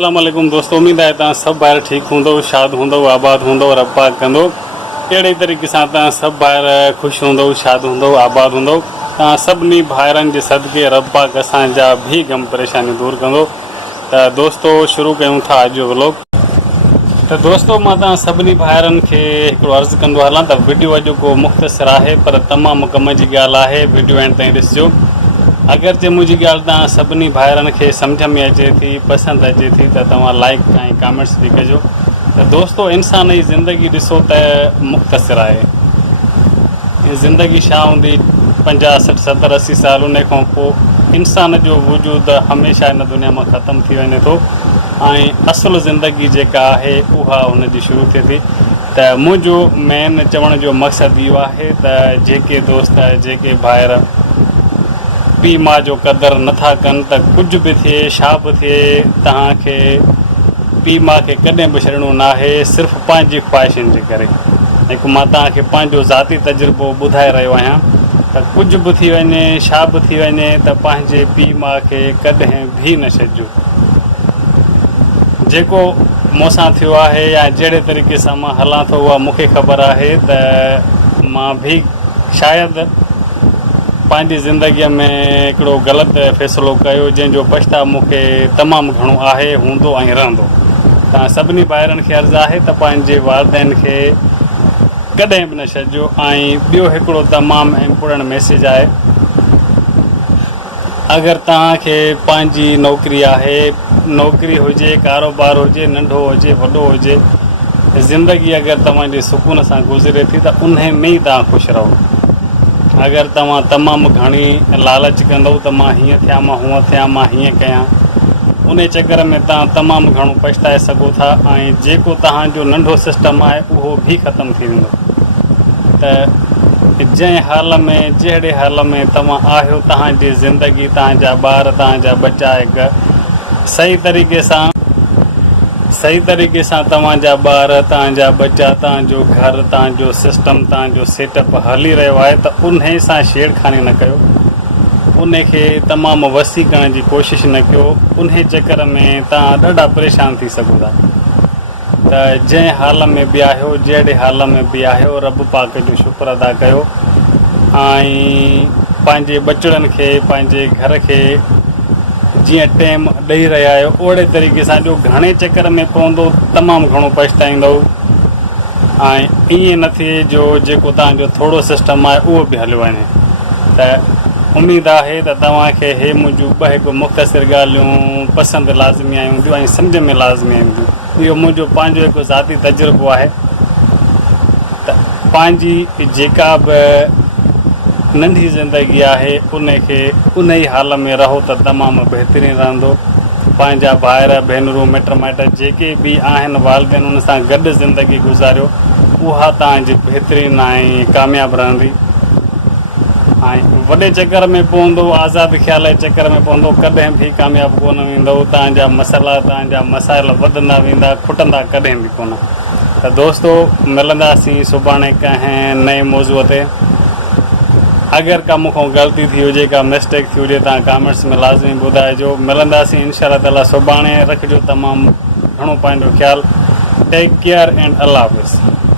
अस्सलाम वालेकुम दोस्तों, उम्मीद है तव्हां सब ॿाहिरि ठीक हूंदो, शाद हूंदो, आबाद हूंदो, रब पाक कंदो। अहिड़े तरीक़े सां तव्हां सभु ॿाहिरि ख़ुशि हूंदो, शाद हूंदो, आबाद हूंदो। तव्हां सभिनी भाइरनि जे सदके रब पाक असांजा बि ग़म परेशानी दूरि कंदो। त दोस्तो शुरू कयूं था अॼु जो व्लॉग। त दोस्तो मां तव्हां सभिनी भाइरनि खे हिकिड़ो अर्ज़ु कंदो हलां त वीडियो अॼु को मुख़्तसिर आहे पर तमामु कम जी ॻाल्हि आहे। वीडियो एंड ताईं ॾिसिजो। अगरि मुंहिंजी ॻाल्हि तव्हां सभिनी भाइरनि खे सम्झ में अचे थी, पसंदि अचे थी त तव्हां लाइक ऐं कमेंट्स बि कजो। त दोस्तो इंसान जी ज़िंदगी ॾिसो त मुख़्तसिर आहे। ज़िंदगी छा हूंदी 50, 60, 70, 80 साल, उन खां पोइ इंसान जो वजूद हमेशह हिन दुनिया मां ख़तमु थी वञे थो ऐं असुलु ज़िंदगी जेका आहे उहा हुनजी शुरू थिए थी। त मुंहिंजो मेन चवण जो मक़सदु इहो आहे त जेके दोस्त, जेके भाइर पीउ माउ जो क़दुरु नथा कनि त कुझु बि थिए, छा बि थिए, तव्हांखे पीउ माउ खे कॾहिं बि छॾिणो न आहे, सिर्फ़ु पंहिंजी ख़्वाहिशुनि जे करे। हिकु मां तव्हांखे पंहिंजो ज़ाती तजुर्बो ॿुधाए रहियो आहियां त कुझु बि थी वञे, छा बि थी वञे, त पंहिंजे पीउ माउ खे कॾहिं बि न छॾिजो। जेको मूंसां थियो आहे या जहिड़े तरीक़े सां मां हलां थो उहा मूंखे ख़बर आहे त मां बि शायदि पंहिंजी ज़िंदगीअ में हिकिड़ो ग़लति फ़ैसिलो कयो जंहिंजो पछताव मूंखे तमामु घणो आहे, हूंदो ऐं रहंदो। तव्हां सभिनी ॿाहिरनि खे अर्ज़ु आहे त पंहिंजे वालिदैन खे कॾहिं बि न छॾिजो। ऐं ॿियो हिकिड़ो तमामु इम्पोर्टेंट मैसेज आहे, अगरि तव्हांखे पंहिंजी नौकिरी आहे, नौकिरी हुजे, कारोबार हुजे, नंढो हुजे, वॾो हुजे, ज़िंदगी अगरि तव्हांजी सुकून सां गुज़रे थी त उन में ई तव्हां ख़ुशि रहो। अगरि तव्हां तमामु घणी लालच कंदव त मां हीअं थियां, मां हूअं थियां, मां हीअं कयां, उन चकर में तव्हां तमामु घणो पछताए सघो था ऐं जेको तव्हांजो नंढो सिस्टम आहे उहो बि ख़तमु थी वेंदो। त जंहिं हाल में, जहिड़े हाल में तव्हां आहियो, तव्हांजी ज़िंदगी, तव्हांजा ॿार, तव्हांजा बच्चा हिकु सही तरीक़े सां तव्हांजा ॿार, तव्हांजा बच्चा, तव्हांजो घर, तव्हांजो सिस्टम, तव्हांजो सेटअप हली रहियो आहे त उन सां छेड़खानी न कयो, उन खे तमामु वसी करण जी कोशिशि न कयो। उन चकर में तव्हां ॾाढा परेशान थी सघो था। त जंहिं हाल में बि आहियो, जहिड़े हाल में बि आहियो, रब पाक जो शुक्र अदा कयो ऐं पंहिंजे बचड़नि खे, पंहिंजे घर खे जीअं टाइम ॾेई रहिया आहियो ओहिड़े तरीक़े सां जो घणे चकर में पवंदो, तमामु घणो पछताईंदो ऐं ईअं न थिए जो जेको तव्हांजो थोरो सिस्टम आहे उहो बि हलियो वञे। त उमेदु आहे त तव्हांखे हे मुंहिंजूं ॿ हिकु मुख़्तसिर ॻाल्हियूं पसंदि लाज़मी आयूं हूंदियूं ऐं सम्झ में लाज़मी आयूं हूंदियूं। इहो मुंहिंजो पंहिंजो हिकु ज़ाती तजुर्बो आहे त पंहिंजी जेका बि नंढी ज़िंदगी आहे उनखे उन ई हाल में रहो त तमामु बहितरीनु रहंदो। पंहिंजा भाइर भेनरूं, मिट माइट जेके बि आहिनि, वालिदैन, उन सां गॾु ज़िंदगी गुज़ारियो, उहा तव्हांजी बहितरीनु ऐं कामयाबु रहंदी। ऐं वॾे चकर में पवंदो, आज़ादु ख़्याल जे चकर में पवंदो, कॾहिं बि कामयाबु कोन वेंदो। तव्हांजा मसाइला, तव्हांजा मसाइल वधंदा वेंदा, खुटंदा कॾहिं बि कोन। त दोस्तो मिलंदासीं सुभाणे कंहिं नए मौज़ूअ ते। अगरि का मूंखां ग़लती थी हुजे, का मिस्टेक थी हुजे, तव्हां कमेंट्स में लाज़मी ॿुधाइजो। मिलंदासीं इंशाअल्लाह ताला सुभाणे। रखिजो तमामु घणो पंहिंजो ख़्यालु। टेक केयर एंड अल्लाह हाफ़िज़।